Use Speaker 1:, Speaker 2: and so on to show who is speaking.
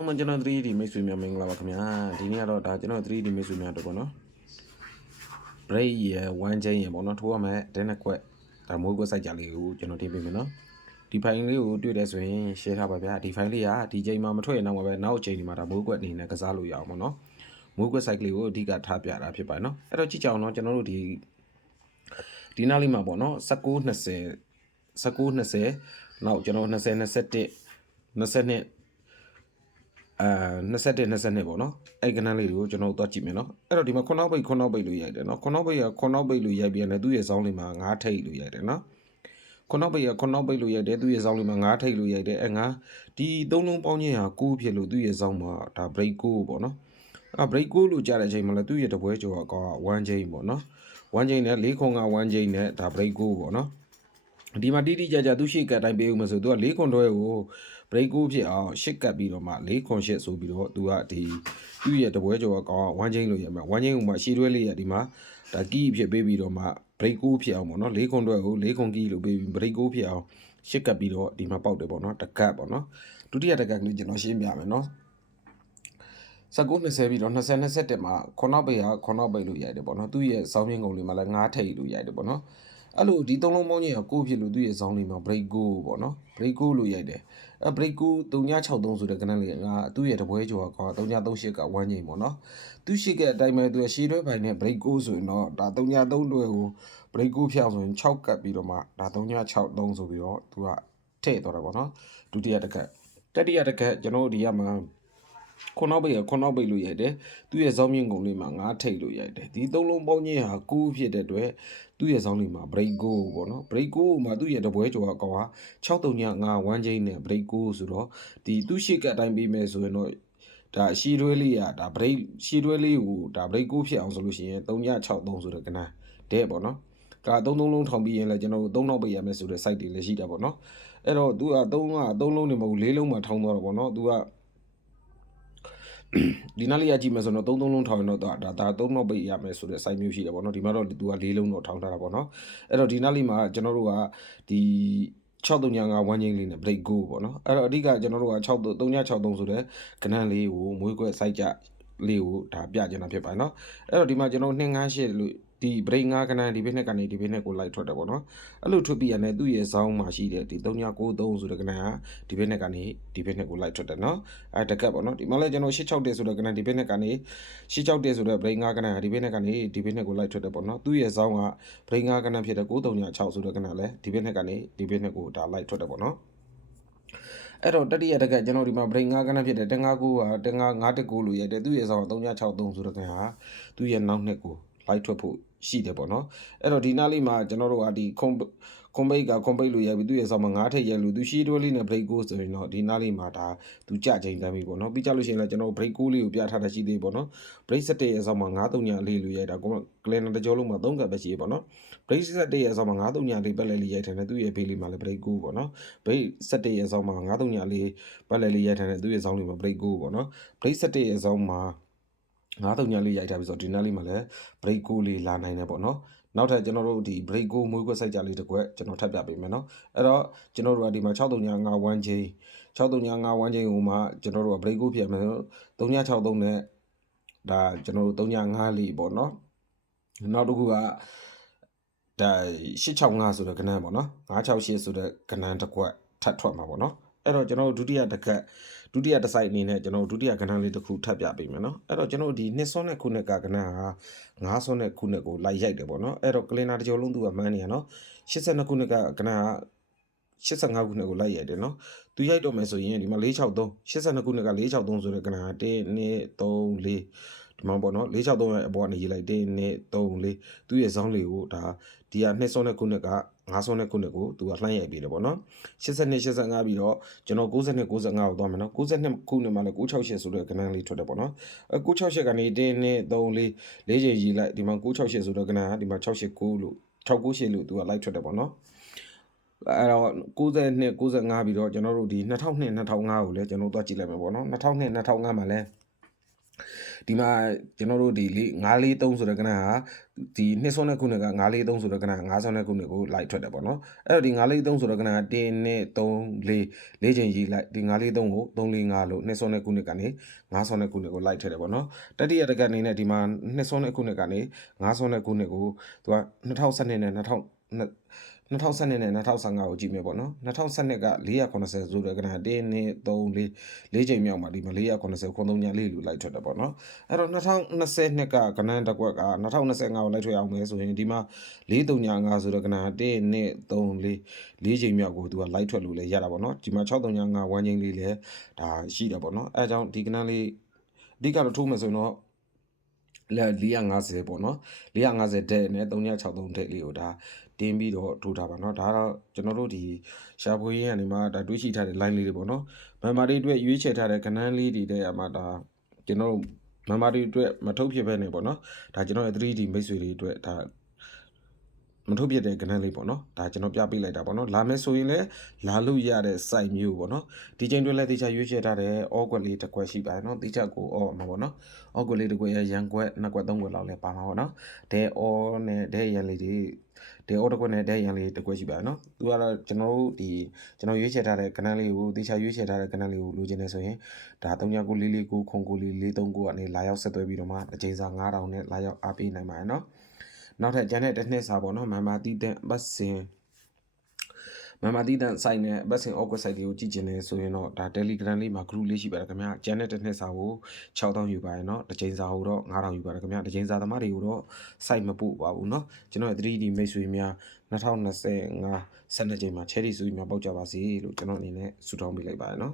Speaker 1: ဥမကျွန်တော် 3D မိတ်ဆွေများမင်္ဂလာပါခင်ဗျာဒီနေ့ကတော့ဒါကျွန်တော် 3D မိတ်ဆွေများတို့ပေါ့နော် break ရယ်1 chain ရယ်ပေါ့နော်ထိုးရမယ်တင်းနဲ့ကွက်ဒါမိုးကွက် site ကြလေးကိုကျွန်တော်တင်ပေးမယ်နော်ဒီ file လေးကိုတွေ့တယ်ဆိုရင် share ထားပါဗျာဒီ file လေးကဒီချိန်မှာမထွက်ရင်တော့ပဲနောက်ချိန်ဒီမှာဒါမိုးကွက်အနေနဲ့ကစားလို့ရအောင်ပေါ့နော်မိုးကွက် site လေးကိုအဓိကထားပြတာဖြစ်ပါတယ်နော်အဲ့တော့ကြည့်ကြအောင်နော်ကျွန်တော်တို့ဒီဒီနားလေးမှာပေါ့နော်19 20 19 20နောက်ကျွန်တော်20 21 22 အာ21 22ပေါ့နော်အဲ့ကဏ္ဍလေးတွေကိုကျွန်တော်တို့သွားကြည့်မယ်နော်အဲ့တော့ဒီမှာခုနောက်ပိတ်ခုနောက်ပိတ်လို့ရိုက်တယ်နော်ခုနောက်ပိတ်ကခုနောက်ပိတ်လို့ရိုက်ပြန်တယ်သူ့ရဲ့ဇောင်းလေးမှာငါးထိတ်လို့ရိုက်တယ်နော်ခုနောက်ပိတ်ကခုနောက်ပိတ်လို့ရိုက်တယ်သူ့ရဲ့ဇောင်းလေးမှာငါးထိတ်လို့ရိုက်တယ်အဲ့ငါဒီသုံးလုံးပေါင်းချင်းဟာ9ဖြစ်လို့သူ့ရဲ့ဇောင်းမှာဒါ break 9ပေါ့နော်အာ break 9လို့ကြားတဲ့အချိန်မှာလည်းသူ့ရဲ့တပွဲကျော်က1 chain ပေါ့နော်1 chain နဲ့4ခုံက1 chain နဲ့ဒါ break 9ပေါ့နော် ဒီမှာတိတိကျကျသူရှိကတ်တိုင်းပေးဦးမဆိုသူက၄ခွန်တွဲကို break ကိုဖြစ်အောင်ရှစ်ကတ်ပြီးတော့မှ၄ခွန်ရှစ်ဆိုပြီးတော့သူကဒီသူ့ရဲ့တပွဲကျော်ကကောင်းဝမ်းချင်းလို့ရမယ်ဝမ်းချင်းကမှရှည်တွဲလေးရဒီမှာဒါကီးဖြစ်ပေးပြီးတော့မှ break ကိုဖြစ်အောင်ပေါ့နော်၄ခွန်တွဲကို၄ခွန်ကီးလို့ပေးပြီး break ကိုဖြစ်အောင်ရှစ်ကတ်ပြီးတော့ဒီမှာပေါက်တယ်ပေါ့နော်တကတ်ပေါ့နော်ဒုတိယတကတ်ကလေးကျွန်တော်ရှင်းပြမယ်နော်19 20ပြီးတော့20 21မှာခုနောက်ပိတ်ဟာခုနောက်ပိတ်လို့ရတယ်ပေါ့နော်သူ့ရဲ့စောင်းမြင့်ကုန်လေးမှာလည်း9ထိပ်လို့ရတယ်ပေါ့နော် အဲ့လိုဒီသုံးလုံးပေါင်းကြီးကကိုဖြစ်လို့သူ့ရဲ့စောင်းလေးမှာ break go ပေါ့နော် break go လို့ရိုက်တယ်အဲ break go 3963ဆိုတဲ့ကဏ္ဍလေးကသူ့ရဲ့တပွဲကျော်က3938က1ချိန်ပေါ့နော်သူရှိကအတိုင်းပဲသူကရှည်တွဲပိုင်းနဲ့ break go ဆိုရင်တော့ဒါ33တွဲကို break go ဖြောင်းဆိုရင်6ကတ်ပြီးတော့မှဒါ3963ဆိုပြီးတော့သူကထည့်သွားတာပေါ့နော်ဒုတိယတစ်ခါတတိယတစ်ခါကျွန်တော်တို့ဒီကမှာ ခုနောက်ပိတ်ကခုနောက်ပိတ်လို့ရိုက်တယ်သူ့ရဲ့ဇောင်းမြင့်ကုန်လေးမှာငါးထိတ်လို့ရိုက်တယ်ဒီသုံးလုံးပေါင်းချင်းဟာကူးဖြစ်တဲ့အတွက်သူ့ရဲ့ဇောင်းလေးမှာ break go ပေါ့နော် break go မှာသူ့ရဲ့တပွဲကျော်ကကောဟာ6395 1 chain နဲ့ break go ဆိုတော့ဒီသူ့ရှိကအတိုင်းပေးမယ်ဆိုရင်တော့ဒါရှီတွဲလေးอ่ะဒါ break ရှီတွဲလေးကိုဒါ break go ဖြစ်အောင်ဆိုလို့ရှိရင်363ဆိုတဲ့ကဏ္ဍတဲ့ပေါ့နော်ဒါသုံးသုံးလုံးထောင်ပြီးရင်လည်းကျွန်တော်တို့၃နောက်ပိတ်ရမယ်ဆိုတဲ့ site တွေလည်းရှိတာပေါ့နော်အဲ့တော့ तू က3က3လုံးနေမဟုတ်၄လုံးမှထောင်းသွားတော့ပေါ့နော် तू က ဒီနားလေးရကြည့်မယ်ဆိုတော့သုံးသုံးလုံးထောင်ရင်တော့ဒါဒါသုံးတော့ပိတ်ရမယ်ဆိုတဲ့ site မျိုးရှိတယ်ပေါ့နော်ဒီမှာတော့ तू ကလေးလုံးတော့ထောင်ထားတာပေါ့နော်အဲ့တော့ဒီနားလေးမှာကျွန်တော်တို့ကဒီ6395 1 chain လေးနဲ့ break go ပေါ့နော်အဲ့တော့အဓိကကျွန်တော်တို့က6 3963ဆိုတဲ့ကဏ္ဍလေးကိုမွေးခွဲ site ကြလေးကိုဒါပြချင်တာဖြစ်ပါတယ်နော်အဲ့တော့ဒီမှာကျွန်တော်298လို့ ဒီ break 5ခဏဒီဘက်နဲ့ကနေဒီဘက်နဲ့ကိုလိုက်ထွက်တယ်ပေါ့နော်အဲ့လိုထွက်ပြီးရတဲ့သူ့ရဲ့ဇောင်းမှာရှိတဲ့ဒီ3993ဆိုတဲ့ကဏ္ဍကဒီဘက်နဲ့ကနေဒီဘက်နဲ့ကိုလိုက်ထွက်တယ်နော်အဲတကက်ပေါ့နော်ဒီမှာလည်းကျွန်တော်661ဆိုတဲ့ကဏ္ဍဒီဘက်နဲ့ကနေ661ဆိုတဲ့ break 5ခဏကဒီဘက်နဲ့ကနေဒီဘက်နဲ့ကိုလိုက်ထွက်တယ်ပေါ့နော်သူ့ရဲ့ဇောင်းက break 5ခဏဖြစ်တဲ့936ဆိုတဲ့ကဏ္ဍလည်းဒီဘက်နဲ့ကနေဒီဘက်နဲ့ကိုဒါလိုက်ထွက်တယ်ပေါ့နော်အဲ့တော့တတိယတကကျွန်တော်ဒီမှာ break 5ကဏ္ဍဖြစ်တယ်တင်5ကိုကတင်5 519လို့ရိုက်တယ်သူ့ရဲ့ဆောင်363ဆိုတဲ့ကဏ္ဍဟာသူ့ရဲ့နောက်နှစ်ကို light ထွက်ဖို့ရှိတယ်ပေါ့နော်အဲ့တော့ဒီနားလေးမှာကျွန်တော်တို့ကဒီခွန်ခွန်ဘိတ်ကခွန်ဘိတ်လို့ရိုက်ပြီးသူ့ရဲ့ဆောင်မှာ9ထိပ်ရိုက်လို့သူရှီတွဲလေးနဲ့ break go ဆိုရင်တော့ဒီနားလေးမှာဒါသူကြချိန်တမ်းပြီပေါ့နော်ပြီးကြလို့ရှိရင်လည်းကျွန်တော် break go လေးကိုပြထားတာရှိသေးပေါ့နော် break set ရဲ့ဆောင်မှာ9 3ညလေးလို့ရိုက်တာကိုကလန်တကြောလုံးမှာ3ကပ်ပဲရှိပေါ့နော် break set ရဲ့ဆောင်မှာ9 3ညလေးပတ်လဲလေးရိုက်ထားတယ်သူ့ရဲ့ဘေးလေးမှာလည်း break go ပေါ့နော် break set ရဲ့ဆောင်မှာ9 3ညလေးပတ်လဲလေးရိုက်ထားတယ်သူ့ရဲ့ဆောင်လေးမှာ break go ပေါ့နော် break set ရဲ့ဆောင်မှာ ငါးတုံညာလေးရိုက်ထားပြီဆိုတော့ဒီနားလေးမှာလည်း break go လေးလာနိုင်တယ်ပေါ့နော်နောက်ထပ်ကျွန်တော်တို့ဒီ break go မွေးခွက်စိုက်ကြလေးတစ်ခွက်ကျွန်တော်ထပ်ပြပေးမယ်နော်အဲ့တော့ကျွန်တော်တို့ကဒီမှာ6တုံညာ9 1 chain 6တုံညာ9 1 chain ဟိုမှာကျွန်တော်တို့က break go ဖြစ်မယ်ဆိုတော့363နဲ့ဒါကျွန်တော်တို့305လေးပေါ့နော်နောက်တစ်ခုကဒါ865ဆိုတဲ့ကဏ္ဍပေါ့နော်968ဆိုတဲ့ကဏ္ဍတစ်ခွက်ထပ်ထွက်မှာပေါ့နော်အဲ့တော့ကျွန်တော်တို့ဒုတိယတစ်ခက် ဒုတိယတစ်စိုက်အနေနဲ့ကျွန်တော်ဒုတိယကဏ္ဍလေးတစ်ခုထပ်ပြပေးမယ်နော်အဲ့တော့ကျွန်တော်ဒီနှစ်ဆွန်းတဲ့ခုနှစ်ကကဏ္ဍဟာငါးဆွန်းတဲ့ခုနှစ်ကိုလိုက်ရိုက်တယ်ပေါ့နော်အဲ့တော့ကလင်နာတစ်ကြောလုံးသူကမှန်းနေရနော်82ခုနှစ်ကကဏ္ဍဟာ85ခုနှစ်ကိုလိုက်ရိုက်တယ်နော်သူရိုက်တော့မယ်ဆိုရင်ဒီမှာ463 82ခုနှစ်က463ဆိုတဲ့ကဏ္ဍဟာ1 2 3 4 ဒီမှာပေါ့နော်463ရဲ့အပေါ်ကနေရေးလိုက်1 2 3 4သူ့ရဲ့ဇောင်းလေးကိုဒါဒီကနှစ်ဆွန်းတဲ့ခုနှစ်ကငါးဆွန်းတဲ့ခုနှစ်ကိုသူကလှမ်းရိုက်ပြီးတယ်ပေါ့နော်82 85ပြီးတော့ကျွန်တော်92 95ကိုသွားမယ်နော်92ခုနှစ်မှာလည်း968ဆိုတဲ့ကဏ္ဍလေးထွက်တယ်ပေါ့နော်အဲ968ကနေ1 2 3 4 4ချိန်ရေးလိုက်ဒီမှာ968ဆိုတဲ့ကဏ္ဍကဒီမှာ689လို့698လို့သူကလိုက်ထွက်တယ်ပေါ့နော်အဲ့တော့92 95ပြီးတော့ကျွန်တော်တို့ဒီ2002 2005ကိုလည်းကျွန်တော်တို့သွားကြည့်လိုက်မယ်ပေါ့နော်2002 2005မှာလည်း ဒီမှာကျွန်တော်တို့ဒီ943ဆိုတဲ့ကဏ္ဍဟာဒီနှစ်ဆုံးတဲ့ခုနှစ်က943ဆိုတဲ့ကဏ္ဍ9ဆုံးတဲ့ခုနှစ်ကိုလိုက်ထွက်တယ်ပေါ့နော်အဲ့တော့ဒီ943ဆိုတဲ့ကဏ္ဍက1 2 3 4 4ချိန်ရေးလိုက်ဒီ943ကို345လို့နှစ်ဆုံးတဲ့ခုနှစ်ကနေ9ဆုံးတဲ့ခုနှစ်ကိုလိုက်ထွက်တယ်ပေါ့နော်တတိယတကအနေနဲ့ဒီမှာနှစ်ဆုံးတဲ့ခုနှစ်ကနေ9ဆုံးတဲ့ခုနှစ်ကိုသူက2012နဲ့2000 2012နဲ့2015ကိုကြည့်မယ်ပေါ့နော်2012က480ဆိုတဲ့ကဏ္ဍ1 2 3 4 4ချိန်မြောက်မှာဒီမှာ480ခွန်3ညာလေးလူလိုက်ထွက်တယ်ပေါ့နော်အဲ့တော့2022ကကဏ္ဍတစ်ကွက်က2025ကိုလိုက်ထွက်အောင်မယ်ဆိုရင်ဒီမှာ435ဆိုတဲ့ကဏ္ဍ1 2 3 4 4ချိန်မြောက်ကိုသူကလိုက်ထွက်လို့လည်းရတာပေါ့နော်ဒီမှာ635ဝမ်းချင်းလေးလည်းဒါရှိတယ်ပေါ့နော်အဲအကြောင်းဒီကဏ္ဍလေးအဓိကတော့ထိုးမယ်ဆိုရင်တော့လဲ 450ပေါ့နော်450တဲ့နဲ့363တဲ့လေးကိုဒါတင်းပြီးတော့ထိုးထားပါเนาะဒါကတော့ကျွန်တော်တို့ဒီရှာဖွေရင်းကနေမှဒါတွေးရှိထားတဲ့ line လေးတွေပေါ့နော်မန်မာတွေအတွက်ရွေးချယ်ထားတဲ့ကဏ္ဍလေးတွေတဲ့မှာဒါကျွန်တော်တို့မန်မာတွေအတွက်မထုတ်ဖြစ်ပဲနေပေါ့နော်ဒါကျွန်တော်ရဲ့ 3D မိတ်ဆွေတွေအတွက်ဒါ မထုတ်ပြတဲ့ကဏ္ဍလေးပေါ့နော်ဒါကျွန်တော်ပြပေးလိုက်တာပေါ့နော်လာမယ်ဆိုရင်လည်းလာလို့ရတဲ့ site မျိုးပေါ့နော်ဒီချိန်တွင်းလည်းတေချာရွေးချယ်ထားတဲ့ all ကွက်လေးတစ်ကွက်ရှိပါတယ်နော်တေချာကို all မှာပေါ့နော် all ကွက်လေးတစ်ကွက်ရရန်ကွက်နှစ်ကွက်သုံးကွက်လောက်လည်းပါမှာပေါ့နော်ဒဲ all နဲ့ဒဲရန်လေးတွေဒဲ all တစ်ကွက်နဲ့ဒဲရန်လေးတစ်ကွက်ရှိပါတယ်နော်သူကတော့ကျွန်တော်တို့ဒီကျွန်တော်ရွေးချယ်ထားတဲ့ကဏ္ဍလေးကိုတေချာရွေးချယ်ထားတဲ့ကဏ္ဍလေးကိုလိုချင်နေဆိုရင်ဒါ399449ခွန်ကိုလေး439ကနေလာရောက်ဆက်သွဲပြီးတော့မှအချိန်စာ9000နဲ့လာရောက်အားပေးနိုင်ပါတယ်နော် နောက်ထပ်ကျန်တဲ့တစ်နှစ်စာပေါ့နော်မန်မာတီးတဲ့ပတ်စင်မန်မာတီးတဲ့ site နဲ့ပတ်စင် awkward site တွေကိုကြည့်ကျင်နေဆိုရင်တော့ဒါ Telegram လေးမှာ group လေးရှိပါတယ်ခင်ဗျာကျန်တဲ့တစ်နှစ်စာကို6000ယူပါတယ်เนาะတစ်ချိန်စာကိုတော့9000ယူပါတယ်ခင်ဗျာတစ်ချိန်စာသမားတွေကိုတော့ site မပို့ပါဘူးเนาะကျွန်တော်ရဲ့ 3D မိတ်ဆွေများ2025 12ချိန်မှာ cherry ဆိုပြီးများပေါက်ကြပါစေလို့ကျွန်တော်အနေနဲ့ဆုတောင်းပေးလိုက်ပါတယ်เนาะ